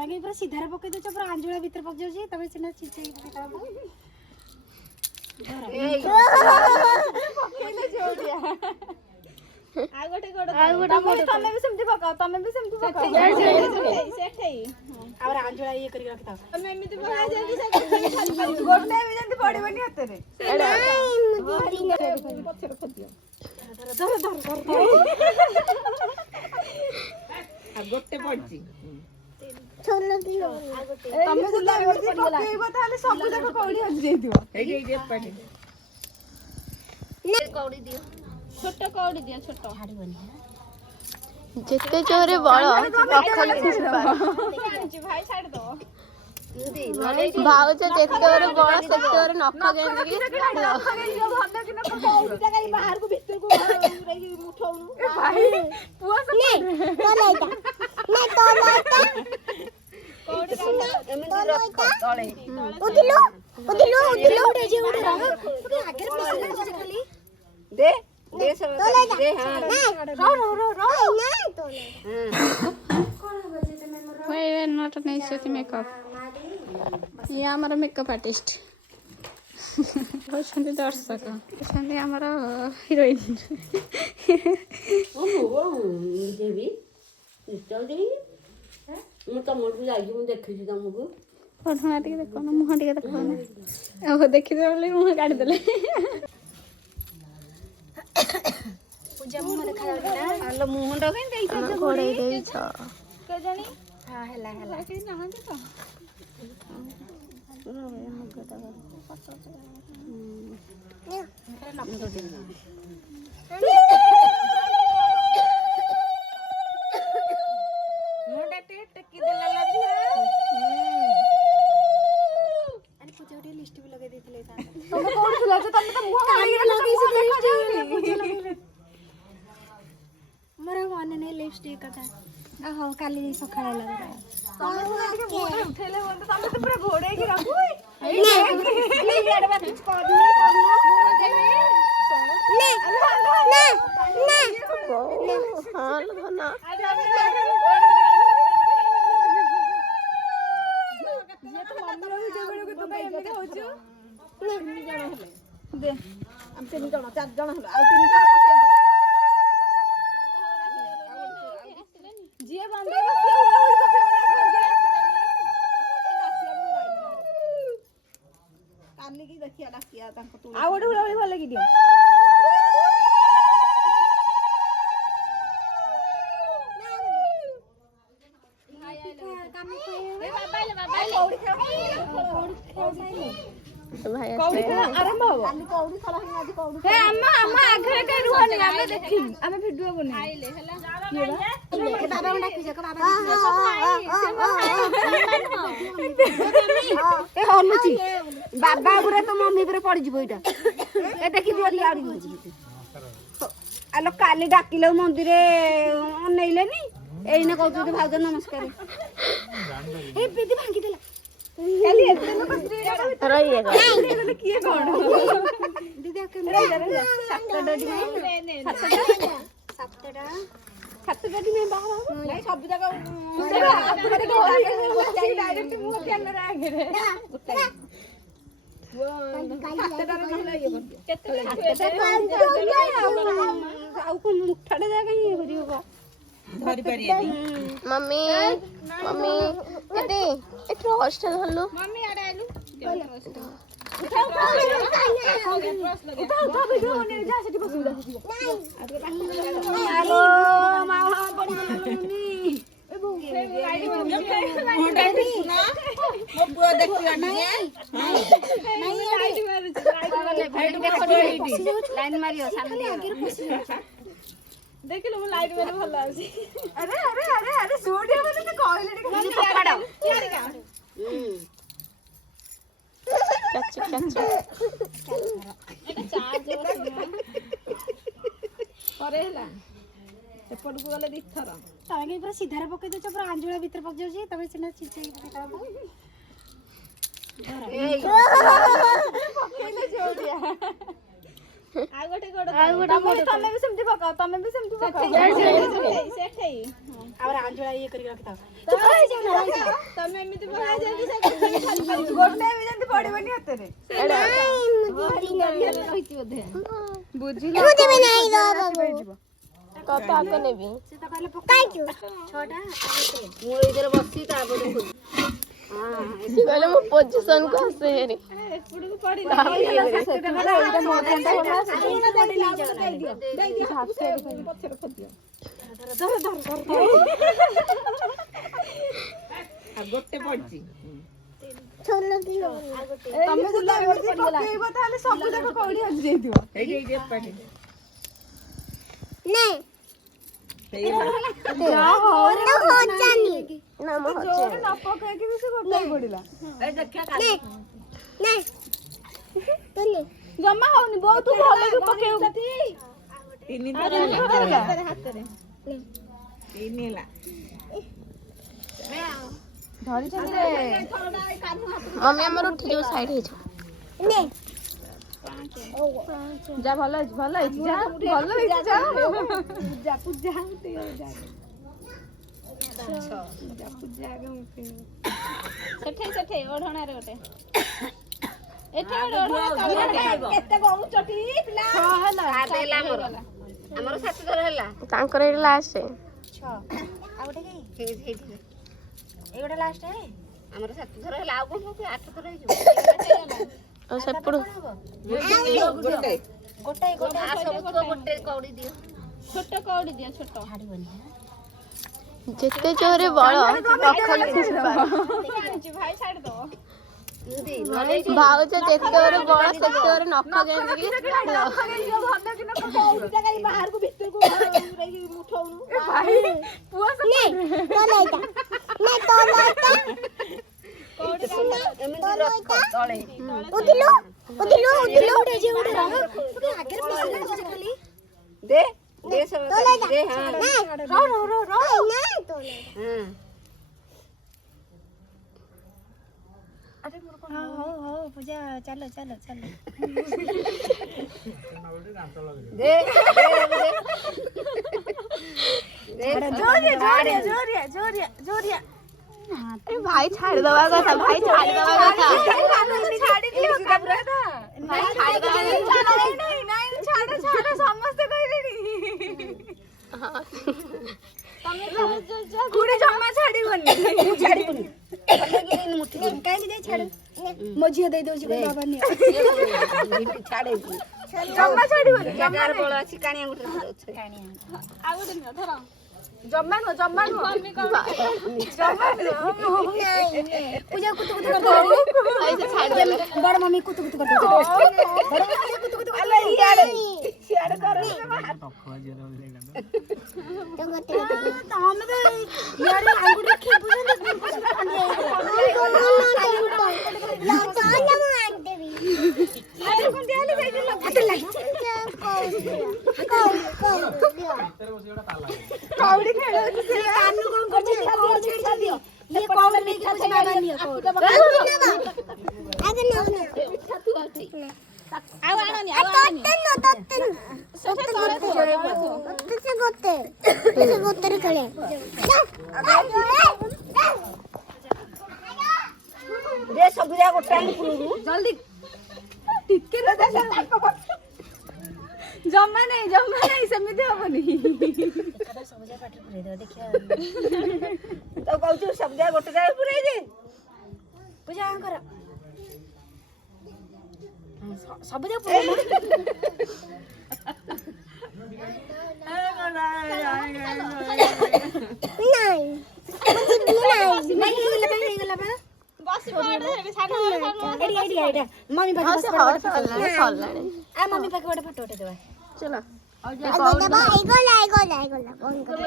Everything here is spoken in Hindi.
तमे पूरा सीधा पकई दो पूरा आंजुला भीतर पक जाउची तमे सिना चिचे तमे भी सेमती पकाओ तमे भी सेमती पकाओ सेठई और आंजुला ये करके रखता तमे एमिति पका जल्दी से गोटे भी जल्दी पड़िबनी हाथ रे पछर खदियो धर गोटे पड़ची तमे सुला पकेइबो ताले सब जाक कौड़ी हज जइदियो एडी एडी पड़े कौड़ी दियो छोट कौड़ी दियो छोट जितने जोरे बड़ भाई छाड़ दो भाउज जितने जोरे बड़ से जोरे नख गेंदी बाहर को भीतर को मुठौनु भाई पुआ सब कौड़ी एमिति रख तळे उदिलो उठे जे उठे रह आगे पसला जे खाली दे दे सब दे हां वे नॉट नाइस विथ मेकअप ये हमारा मेकअप आर्टिस्ट होछंती दर्शक होछंती हमारा हीरोइन ओ देवी चल देवी ମୁଁ ତମଠୁ ଯାଇକି ମୁଁ ଦେଖିଛି ତମକୁ पढ़ना टिके देखो ना मुह टिके देखो ना अब देखि दे बोले मुह काट देले पूजा मुंह देखा जाउला आलो मुंड कहीं देई छ कोड़े देई छ के जानी हां हला के नहांती तो मुंडा टेकी देला लबिया अरे पूजा उठे लिस्ट भी लगा देथिले ता तमे कोन छुला छ तमे तो मुंह लगे पूजा लगेले मोर मन ने लिपस्टिक कथा हो काली सखाळे लगा तमे तो के मोरे उठेले बोलते तमे तो पूरा घोड़े की रखू हां धना दे हम 3 जण 4 जण हलो आ 3 जण पकाई दे जिए बंदे बसिया हुआ हुई पकाई ना काली की देखिया डाकिया तांको तू आ ओडे हुला भल लगी दियो भाई कौड़ी आरंभ हो काली कौड़ी खला हनी आज कौड़ी हे अम्मा अम्मा आघरे के रुहनी आमे देखि आमे वीडियो बने आइले हला बाबा डाकी जक बाबा ए हनुची बाबा गुरे तो मम्मी गुरे पड़ी जिवो इटा ए देखि दियो लियाड़ी आलो काली डाकिले मंदिर अनैलेनी एइने कहतो भाउज नमस्कार ए बेदी भांगी देला काली एते लोक स्त्री रहिएगा बोले किए कोन दीदी के सातटा डडी सातटा डडी में बाहर नहीं सब जगह डायरेक्ट मुंह कैमरा आगे रे वो सातटा रहले ये केते आउ को मुठाडे जागा ये करियो बा धरि परिए मम्मी मम्मी कते एक हॉस्टल हल्लो मम्मी आडे आलू उठा वीडियो बने जा सेठी बसु जा हेलो मामा पड़ी गलनी ए बो मुंडा देखुना मो बुआ देखियो टिके नहीं लाइट मारू लाइट देखो लाइन मारियो सामने देखिलो मो लाइट मारे भल आसी अरे अरे अरे अरे सोडिया बने तो कहले टिके पकड़ो यार का कच्चे कच्चे एटा चार्ज करे हला एपट को गले दिथर तमे पूरा सीधा पकई दो पूरा आंजुला भीतर पक जाउची तमे सिना चिचे पकेले जोडिया आ गोटे तमे भी सेमती पकाओ तमे भी सेमती पकाओ सेठई और आंजुला ये करके रखता तमे ତମେ ଏମିତି ପକା ଯେମିତି ସେ ଗୋଟେ ବି ଯେମିତି ପଡିବନି ହାତରେ ରହିଛି ବୋଧେ ବୁଝିଲ କତ ଆଗ ନେବି ସେ ତ କହିଲେ ପକାଇଛୁ ଛଟା ମୁଁ ଏଇଥିରେ ବସି ତାପରେ ଖୋଜି ସେ କହିଲେ ମୁଁ ପୋଜିଶନ କୁ ଆସେ ହେରି ଏପଟକୁ ପଡିଲା ଗୋଟେ ପଡିଛି ତମେ ପକେଇବ ତାହେଲେ ସବୁ ଯାକ କଉଡି ହଜି ଯାଇଥିବ ଏଇଠି ଏପଟେ ନେ ଜୋରେ ନ ପକେଇକି ବି ସେ ଗୋଟେ ପଡିଲା ଜମା ହଉନି ବହୁତ ଭଲ ବି ପକେଇବୁ ତିନି ହାତରେ ତିନି ହେଲା ଧରିଛନ୍ତି मम्मी हमर उठ जो साइड हे छ ଯା ଭଲ ହେଇଛି ଭଲ ହେଇଛି ଯା ଭଲ ହେଇଛି ଯା ପୂଜା ସେଠେ ଓଢଣାରେ ଗୋଟେ କେତେ କହୁଚଟି ପିଲା ଆମର 7 ଥର ହେଲା तांकर एडी लास्ट है 6 आ ଗୋଟେ କାई ଏଇ ଗୋଟେ ଲାଷ୍ଟ ହେ ଆମର 7 ଥର ହେଲା ଆଉ କୋन 8 ଥର ହେଇଯିବ और सेपड़ ଗୋଟେ କଉଡି ଦିଅ ଛୋଟ କଉଡି ଦିଅ ଛୋଟ ଛାଡିବନି जिते जोरे बड़ पखल ଜାଣିଛି ଭାଇ ଛାଡି ଦବ भाउज जेते जोरे बड़ सेते जोरे नख जेंदी ବାହାରକୁ ଭିତରକୁ ଉଠଉନୁ ଭାଇ ପୁଅ ଏମିତି ରଖ ତଳେ ଉଠିଲୁ ଦେ ଦେ ସବୁ ଦେ ହଁ ହଁ ପୂଜା ଚାଲ ଦେ जोरिया अरे भाई छाड़ दवा कथा भाई छाड़ दवा कथा छाड़ी दियो भाई छाड़ दवा नहीं छाड़ समस्त कहलेनी तमे गुडे जम्मा छाड़ीबनी ଛାଡ଼ିବୁନି କାହିଁକି ଦେ ଛାଡ मो झियो दे दउची बाबा नि ଛାଡେ जम्मा छाड़ीबनी ଜାଗାର ବଳ ଅଛି କାଣିଆ ଗୋଟେ आ गुडे न धर जम्मा नो मम्मी कौन पूजा कुतु कर दो ऐसे छाड़ देले बड़ मम्मी कुतु कर दो अले यार शेयर कर हम तो यार आंगुर खेपु कौड़ी खेलो कानू कौन करछे कौन छेड़ दियो ये कौन नहीं करछे बाबा नियो आगे ना छतु आती आव आनी तत्तन सोटे से गोते रे खेले दे सब जा गोटा जल्दी टिके रे दे जम्मा नहीं सेमिति हबनी सब जा पाठ पुरे दे देखिया तो कहू सब जा गोटे जाय पुरे जे पूजा कर सब जा पुरे नहीं बस पड़ रे छाड़ एडी मम्मी पाके बस आ मम्मी पाके बड़ा फोटो उठे देबा चलो आइगोला बंद कर